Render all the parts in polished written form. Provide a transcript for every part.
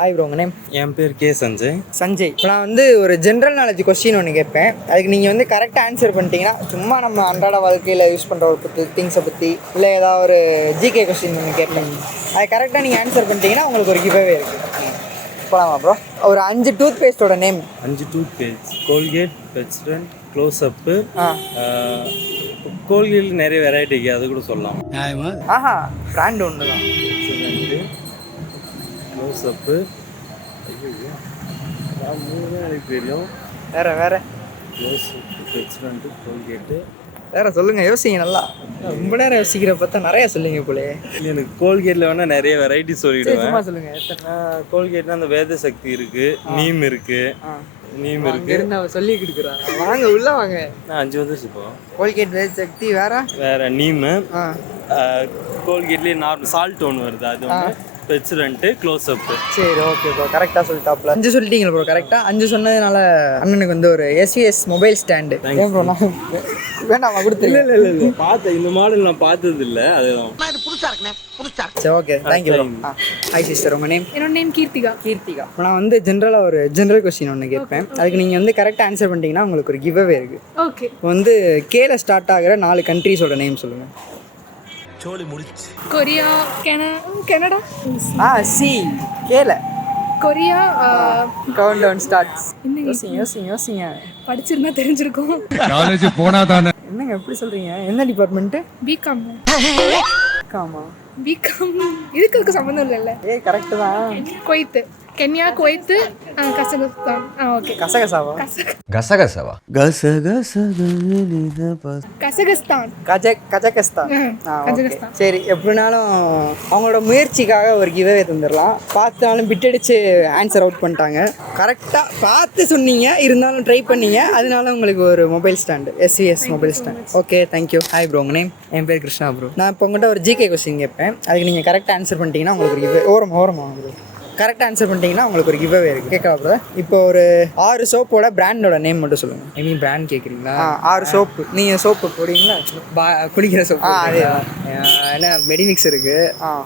Hi bro, உங்கள் name? என் பேர் கே சஞ்சய். இப்போ நான் ஒரு ஜென்ரல் நாலேஜ் கொஸ்டின் ஒன்று கேட்பேன். அதுக்கு நீங்கள் கரெக்டாக ஆன்சர் பண்ணிட்டீங்கன்னா, சும்மா நம்ம அன்றாட வாழ்க்கையில் யூஸ் பண்ணுற ஒரு திங்ஸை பற்றி இல்லை ஏதாவது ஒரு ஜிகே கொஸ்டின் ஒன்று கேட்பேன். அது கரெக்டாக நீங்கள் ஆன்சர் பண்ணிட்டீங்கன்னா உங்களுக்கு ஒரு கிவ்அவே இருக்குது. போகலாமா ப்ரோ? ஒரு 5 டூத் பேஸ்ட்டோட name. 5 toothpaste: Colgate, Pepsodent, close up. கோல்கேட்டில் நிறைய வெரைட்டி இருக்குது, அது கூட சொல்லலாம். ஆஹா, பிராண்ட் ஒன்று தான். க்ளோஸ்அப்பு எனக்கு தெரியும். வேறு க்ளோஸ்அப்பு, பெப்சோடென்ட்டு, கோல்கேட்டு. வேறு சொல்லுங்கள், யோசிங்க நல்லா. ரொம்ப நேரம் யோசிக்கிற பார்த்தா நிறையா சொல்லுங்க போலே. எனக்கு கோல்கேட்டில் வேணால் நிறைய வெரைட்டி சொல்லிவிடுவேன். சொல்லுங்கள். கோல்கேட்னா அந்த வேத சக்தி இருக்குது, நீம் இருக்குது. நீம் இருக்குது சொல்லி கொடுக்குறாங்க. வாங்க உள்ள வாங்க. நான் 5 வந்துச்சு. இப்போ கோல்கேட் வேத சக்தி வேறு நீமு. கோல்கேட்லேயே நார்மல் சால்ட் ஒன்று வருது, அது ஒன்று. பெப்சோடென்ட்டு, க்ளோஸ்அப்பு. சரி, ஓகே ப்ரோ, கரெக்டாக சொல்லிட்டாப்ல. 5 சொல்லிட்டீங்க ப்ரோ. கரெக்டாக 5 சொன்னதுனால அண்ணனுக்கு ஒரு SVS மொபைல் ஸ்டாண்டு. ஏன் ப்ரோ நான் வேண்டாமா கொடுத்து? இல்லை பார்த்தேன், இந்த மாடல் நான் பார்த்தது இல்லை, அதுதான். சரி, okay, thank you bro. Hi sister, உங்கள் நேம்? என்னோட நேம் கீர்த்திகா. நான் ஜென்ரலாக ஒரு ஜென்ரல் கொஸ்டின் ஒன்று கேட்பேன். அதுக்கு நீங்கள் கரெக்டாக ஆன்சர் பண்ணிட்டீங்கன்னா உங்களுக்கு ஒரு கிவ்அவே இருக்குது. ஓகே. கேல ஸ்டார்ட் ஆகிற 4 கண்ட்ரீஸோட நேம் சொல்லுங்கள். Korea, Canada. சி கேல. கொரியா. Countdown starts. யோசிங்க. படிச்சிருந்தா தெரிஞ்சிருக்கும். காலேஜ் போனா தானே. என்னங்க எப்படி சொல்கிறீங்க? என்ன டிபார்ட்மெண்ட்டு? பிகாம். காமா? பிகாம் இதுக்கு சம்மந்தம் இல்லைல்ல. கரெக்டு தான். Kuwait, Kenya, Kuwait, Kazakhstan. Okay. கசகசாவா? கசகசவா? கசகஸ்தான். கஜகஸ்தான். கஜகஸ்தான். சரி, எப்படினாலும் அவங்களோட முயற்சிக்காக ஒரு கிவ்அவே தந்துடலாம். பார்த்தாலும் பிட்டடிச்சு ஆன்சர் அவுட் பண்ணிட்டாங்க. கரெக்டாக பார்த்து சொன்னீங்க, இருந்தாலும் ட்ரை பண்ணீங்க, அதனால உங்களுக்கு ஒரு mobile stand, SVS mobile stand. Okay, thank you. Hi bro, உங்கள் நேம்? என் பேர் கிருஷ்ணா ப்ரோ. நான் இப்போ உங்கள்கிட்ட ஒரு ஜிகே கொஸ்டின் கேட்பேன். அதுக்கு நீங்கள் கரெக்டாக ஆன்சர் பண்ணிட்டீங்கன்னா உங்களுக்கு ஒரு கிவ்அவே. ஓரமாக ப்ரோ. கரெக்டாக ஆன்சர் பண்ணிட்டீங்கன்னா உங்களுக்கு ஒரு கிவ்அவே இருக்குது. கேட்கலாம் ப்ரோ. இப்போ ஒரு 6 சோப்போட பிராண்டோட நேம் மட்டும் சொல்லுங்கள். ஐ மீன் பிராண்ட் கேட்குறீங்களா? 6 சோப்பு. நீங்கள் சோப்பு போடுவீங்களா? குளிக்கிற சோப்பு. அதே என்ன மெடிமிக்ஸ் இருக்குது.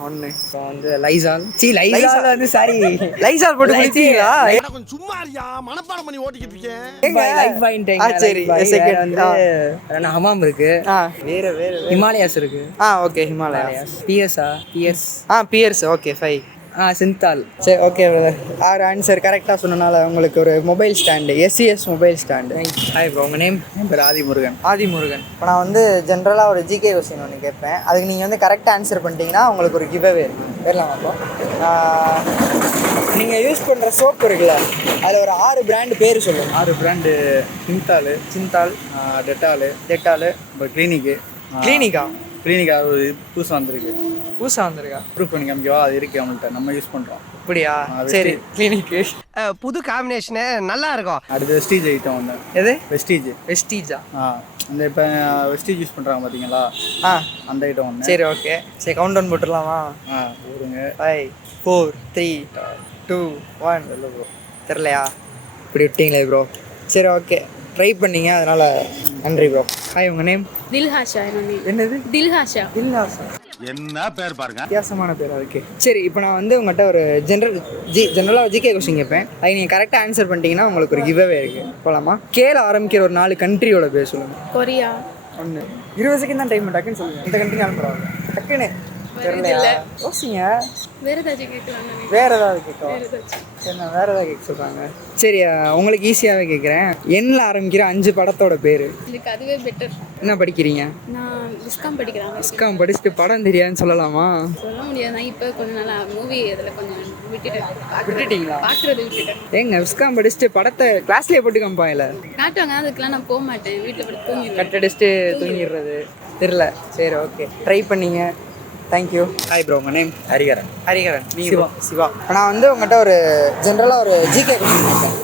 1. இப்போ லைசால். லைசால் சாரி, லைசால் போட்டு குளிச்சீங்களா? சும்மா மனப்பாடம் பண்ணி ஓட்டிக்கிட்டு இருக்கேன். சரி, செகண்ட் ஹமாம் இருக்கு. வேற ஹிமாலயாஸ் இருக்கு. Okay, Himalayas. Pears. Okay, 5. Cinthol. சரி, ஓகே பிரதர். 6 ஆன்சர் கரெக்டாக சொன்னனால உங்களுக்கு ஒரு mobile stand, SVS mobile stand. Hi bro, உங்கள் நேம்? என் பேர் ஆதிமுருகன். இப்போ நான் ஜென்ரலாக ஒரு ஜிகே கொஸ்டின் ஒன்று கேட்பேன். அதுக்கு நீங்கள் கரெக்டாக ஆன்சர் பண்ணிட்டீங்கன்னா உங்களுக்கு ஒரு கிவ்அவே இருக்குது. பேரலாம் அப்போ நீங்கள் யூஸ் பண்ணுற சோப்பு இருக்குல்ல, அதில் ஒரு 6 பிராண்டு பேர் சொல்லுங்கள். 6 பிராண்டு: சிந்தால், டெட்டாலு, இப்போ கிளினிக்கா ஒரு புதுசாக வந்திருக்கா. ப்ரூஃப் பண்ணி காமிக்கவா? அது இருக்குது அவங்கள்ட்ட, நம்ம யூஸ் பண்ணுறோம். அப்படியா? சரி, கிளினிக்கு புது காம்பினேஷனு நல்லா இருக்கும். அடுத்து வெஸ்டீஜ் ஐட்டம் ஒன்று. எது? வெஸ்டீஜா? அந்த இப்போ வெஸ்டீஜ் யூஸ் பண்ணுறாங்க பார்த்தீங்களா, அந்த ஐட்டம் ஒன்று. சரி, ஓகே. சரி, கவுண்ட் டவுன் போட்டுடலாமா? போடுங்க. 5 4 3 2 1. தெரிலையா? இப்படி விட்டீங்களே ப்ரோ. சரி, ஓகே, ட்ரை பண்ணீங்க, அதனால் நன்றி ப்ரோ. ஹாய், உங்கள் நேம்? தில்ஹாஷா. என்னது? தில்ஹாஷா. என்ன பேர் பாருங்க, வித்தியாசமான பேர் அதுக்கு. சரி, இப்போ நான் உங்கள்கிட்ட ஒரு ஜென்ரலாக ஜிகே கொஸ்டின் கேட்பேன். அது நீங்கள் கரெக்டாக ஆன்சர் பண்ணிட்டீங்கன்னா உங்களுக்கு ஒரு கிவ்அவே இருக்குது. போகலாமா? கேல ஆரம்பிக்கிற ஒரு 4 கண்ட்ரியோட பேர் சொல்லுங்கள். கொரியா. 1. 20 செகண்ட் தான் டைம். டக்குன்னு சொல்லுங்கள். இந்த கண்ட்ரி அனுப்புகிறாங்க. டக்குன்னு தெரியலையா? யோசிங்க. வேற ஏதாச்சும் கேட்கலாம். வேறு ஏதாவது கேட்கலாம். என்ன வேறு ஏதாவது கேட்க சொல்கிறாங்க? சரி, உங்களுக்கு ஈஸியாகவே கேட்குறேன். எண்ணில் ஆரம்பிக்கிற 5 படத்தோட பேர். எனக்கு அதுவே பெட்டர். என்ன படிக்கிறீங்க? நான் விஸ்காம் படிக்கிறேன். விஸ்காம் படிச்சுட்டு படம் தெரியாதுன்னு சொல்லலாமா? சொல்ல முடியாது. நான் இப்போ கொஞ்சம் நாளா மூவி அதில் கொஞ்சம் விட்டுட்டீங்களா? பார்க்குறது விட்டுட்டேன். ஏங்க, விஸ்காம் படிச்சுட்டு படத்தை கிளாஸ்லேயே போட்டு காமிப்பாங்கல்ல? காட்டுவாங்க, அதுக்கெல்லாம் நான் போக மாட்டேன். வீட்டில் படுத்து தூங்கிடுவேன். கட்டடிச்சுட்டு தூங்கிடுறது. தெரில. சரி, ஓகே, ட்ரை பண்ணீங்க. தேங்க்யூ. ஹாய் ப்ரோ, உங்கள் நேம்? ஹரிகரன். சிவா. நான் உங்கள்கிட்ட ஒரு ஜென்ரலாக ஒரு ஜிகே கொஸ்டின் கேட்பேன்.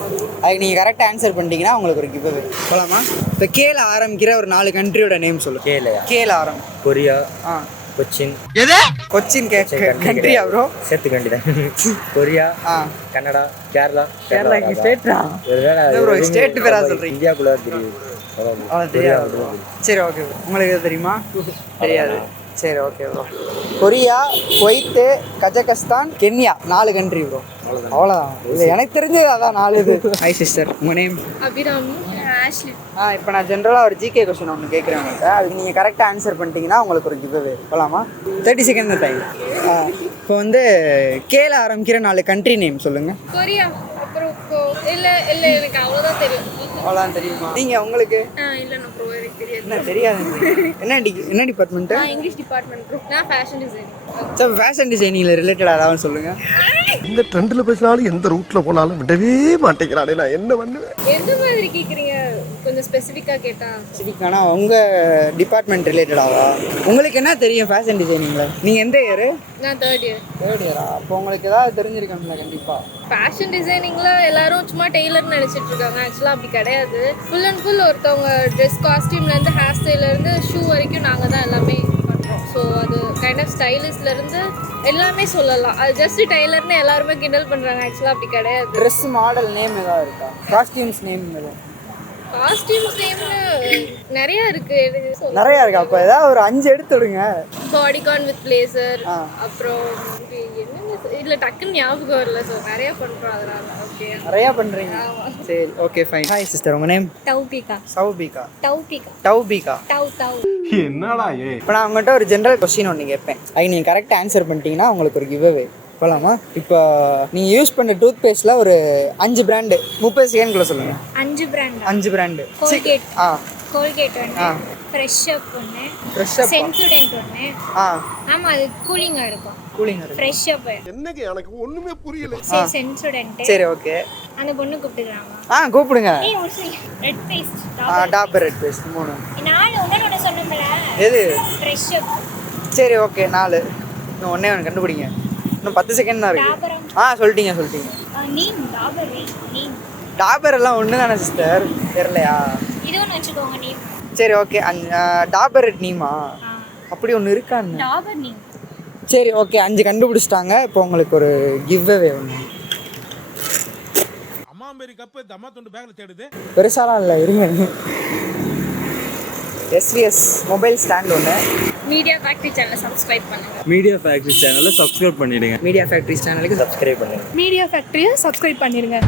அதுக்கு நீங்கள் கரெக்டாக ஆன்சர் பண்ணிட்டீங்கன்னா உங்களுக்கு ஒரு கிவ்அவே. போகலாமா? இப்போ கேல ஆரம்பிக்கிற ஒரு 4 கண்ட்ரியோட நேம் சொல்லுங்கள். கேல கொரியா, கொச்சின். கொச்சின் கண்ட்ரியா ப்ரோ? சேர்த்து கண்டி தான். Korea, Canada, Kerala. ஸ்டேட்டா ப்ரோ? ஸ்டேட் பேரா சொல்கிறீங்க? இந்தியாக்குள்ளே தெரியுது. தெரியாது. சரி, ஓகே. உங்களுக்கு தெரியுமா? தெரியாது. சரி okay bro. Korea, Kuwait, Kazakhstan, Kenya 4 country bro. அவ்வளோதான். இல்லை எனக்கு தெரிஞ்சது அதான் 4 இது. ஹை சிஸ்டர், உங்கள் நேம்? அபிராமி. ஆஷ்லி. இப்போ நான் ஜென்ரலாக ஒரு ஜிகே கொஸ்டின் ஒன்று கேட்குறேன் உங்கள்கிட்ட. அதுக்கு நீங்கள் கரெக்டாக ஆன்சர் பண்ணிட்டீங்கன்னா உங்களுக்கு ஒரு கிவ்அவே போகலாமா? 30 செகண்ட் தான் டைம். இப்போ வந்து கேல ஆரம்பிக்கிற 4 கண்ட்ரி நேம் சொல்லுங்கள். கொரியா, அப்புறம் இல்லை எனக்கு அவ்வளோதான் தெரியும். அவ்வளோதான் தெரியுமா? நீங்கள் உங்களுக்கு இல்லை நான் ப்ரோ எனக்கு தெரியாது. என்ன தெரியாது? என்ன டிபார்ட்மெண்ட்டு? நான் இங்கிலீஷ் டிபார்ட்மெண்ட் ப்ரோ. நான் ஃபேஷன் டிசைனிங். சார் ஃபேஷன் டிசைனிங்கில் ரிலேட்டடாக ஏதாவது சொல்லுங்கள். இந்த ட்ரெண்ட்ல பேசினாலும் எந்த ரூட்ல போனாலும் விடவே மாட்டேங்கிறானே, நான் என்ன பண்ணுவேன்? எந்த மாதிரி கேட்குறீங்க? கொஞ்சம் ஸ்பெசிஃபிக்காக கேட்டால். ஸ்பெசிஃபிக்கானா உங்கள் டிபார்ட்மெண்ட் ரிலேட்டடாவா? உங்களுக்கு என்ன தெரியும் ஃபேஷன் டிசைனிங்கில்? நீங்கள் எந்த இயரு? நான் தேர்ட் இயர். தேர்ட் இயரா? அப்போ உங்களுக்கு ஏதாவது தெரிஞ்சிருக்கணும்ல கண்டிப்பாக. ஃபேஷன் டிசைனிங்கில் எல்லாரும் சும்மா டெய்லர்னு நினச்சிட்டு இருக்காங்க. ஆக்சுவலாக அப்படி கிடையாது. ஃபுல் அண்ட் ஃபுல் ஒருத்தவங்க ட்ரெஸ் காஸ்டியூம்லேருந்து ஹேர் ஸ்டைலேருந்து ஷூ வரைக்கும் நாங்கள் தான் எல்லாமே பண்ணுறோம். ஸோ அது கைண்ட் ஆஃப் ஸ்டைலிஷ்லேருந்து எல்லாமே சொல்லலாம். அது ஜஸ்ட் டெய்லர்னு எல்லாருமே கிண்டல் பண்ணுறாங்க. ஆக்சுவலாக அப்படி கிடையாது. ட்ரெஸ் மாடல் நேம் ஏதாவது இருக்கா? காஸ்டியூம்ஸ் நேம் எதுவும்? காஸ்டியூம்ஸ் நேம்னு நிறையா இருக்குது. நிறையா இருக்கா? அப்போ ஏதாவது ஒரு 5 எடுத்து விடுங்க. பாடிகான் வித் பிளேசர், அப்புறம் என்னென்ன இதில் டக்குன்னு ஞாபகம் வரல. ஸோ நிறையா பண்ணுறோம் அதனால. ஓகே, நிறையா பண்ணுறீங்க. சரி ஓகே ஃபைன். ஹாய் சிஸ்டர், உங்கள் நேம்? டவுபிகா. சௌபிகா. டவுபிகா. டவுபிகா. டவ் என்னடா ஏ? இப்போ நான் உங்கள்கிட்ட ஒரு ஜென்ரல் கொஸ்டின் ஒன்று கேட்பேன். அதுக்கு நீங்கள் கரெக்டாக ஆன்சர் பண்ணிட்டீங்கன்னா உங்களுக்கு ஒரு கிவ்அவே போகலாமா? இப்போ நீங்கள் யூஸ் பண்ணுற டூத் பேஸ்ட்டில் ஒரு 5 பிராண்டு 30 செகண்ட்குள்ளே சொல்லுங்கள். 5 பிராண்ட். 5 பிராண்டு. கோல்கேட். ஆ கோல்கேட் ஒன்று, ஃப்ரெஷ் அப் ஒன்று, ஃப்ரெஷ் அப். சென்சுடென்ட் ஒன்று. ஆமாம், அது கூலிங்காக இருக்கும். கூலிங் இருக்கு. ஃப்ரெஷ் அப், என்னங்க எனக்கு ஒண்ணுமே புரியல. சென்சுடென்ட். சரி ஓகே. அந்த பொண்ணு கூப்பிட்டுக்கிறாங்க. கூப்பிடுங்க. Red paste. Dabur red paste 3. 4 ஒன்று சொன்னோம்ல. எது? Fresh up. சரி ஓகே 4. இன்னும் ஒன்றே ஒன்று கண்டுபிடிங்க. இன்னும் 10 செகண்ட் தான் இருக்கு. டாபரம். சொல்லிட்டீங்க. நீம். டாபர் நீம். டாபர் எல்லாம் ஒன்று தானே சிஸ்டர்? தெரியலையா? இது ஒன்று வச்சுக்கோங்க, நீம். சரி ஓகே. டாபர் ரெட் நீமா? அப்படி ஒன்று இருக்கான்னு? டாபர் நீம். சரி ஓகே 5 கண்டுபிடிச்சிட்டாங்க. இப்போ உங்களுக்கு ஒரு கிவ்அவே ஒன்று. அம்மாம்பேரி கப்பு தம்மா துண்டு பேக்ல தேடுது. பெருசாலாம் இல்லை, இருங்க. எஸ்விஎஸ் மொபைல் ஸ்டாண்ட் ஒன்று. மீடியா ஃபேக்ட்ரி சேனலை சப்ஸ்கிரைப் பண்ணுங்கள். மீடியா ஃபேக்ட்ரி சேனலை சப்ஸ்கிரைப் பண்ணிடுங்க. மீடியா ஃபேக்ட்ரி சேனலுக்கு சப்ஸ்கிரைப் பண்ணுங்கள். மீடியா ஃபேக்ட்ரியை சப்ஸ்கிரைப் பண்ணிடுங்க.